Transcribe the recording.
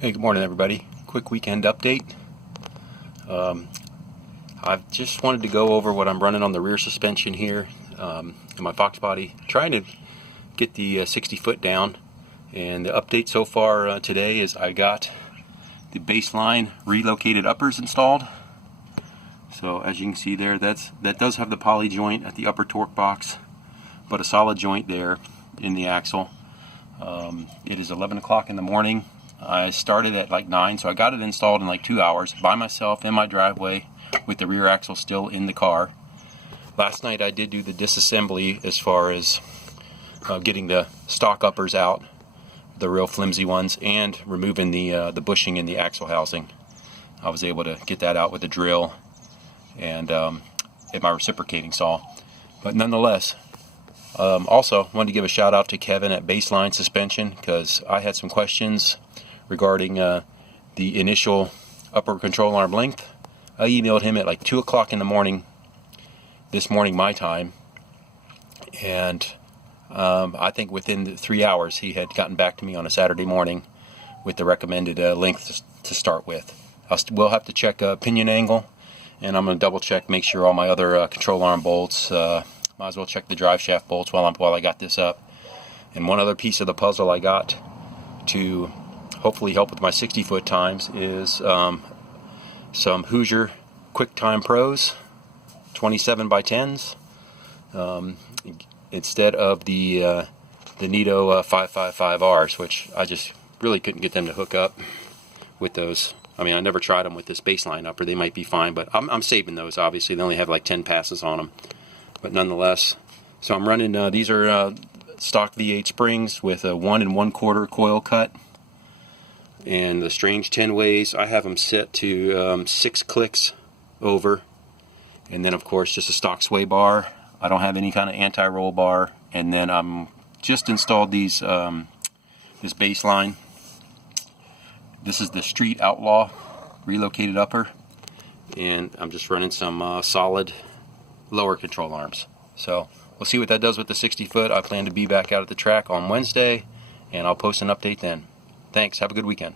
Hey, good morning everybody. Quick weekend update. I've just wanted to go over what I'm running on the rear suspension here in my Fox body, trying to get the 60 foot down. And the update so far today is I got the baseline relocated uppers installed. So as you can see there, that does have the poly joint at the upper torque box, but a solid joint there in the axle. It is 11 o'clock in the morning. I started at like 9, so I got it installed in like 2 hours by myself in my driveway with the rear axle still in the car. Last night I did do the disassembly as far as getting the stock uppers out, the real flimsy ones, and removing the bushing in the axle housing. I was able to get that out with a drill and at my reciprocating saw. But nonetheless, also wanted to give a shout out to Kevin at Baseline Suspension, because I had some questions regarding the initial upper control arm length. I emailed him at like 2 o'clock in the morning this morning my time, and I think within 3 hours he had gotten back to me on a Saturday morning with the recommended length to start with. We'll have to check pinion angle, and I'm going to double check, make sure all my other control arm bolts, might as well check the drive shaft bolts while I got this up. And one other piece of the puzzle I got to hopefully help with my 60 foot times is some Hoosier Quick Time Pros 27 by 10s instead of the Nito 555Rs, which I just really couldn't get them to hook up with those. I mean, I never tried them with this baseline upper. They might be fine, but I'm saving those. Obviously they only have like 10 passes on them, but nonetheless. So I'm running these are stock V8 springs with a 1 1/4 coil cut, and the strange 10 ways. I have them set to 6 clicks over, and then of course just a stock sway bar. I don't have any kind of anti-roll bar. And then I'm just installed these this baseline. This is the Street Outlaw relocated upper, and I'm just running some solid lower control arms. So we'll see what that does with the 60 foot. I plan to be back out at the track on Wednesday, and I'll post an update then. Thanks. Have a good weekend.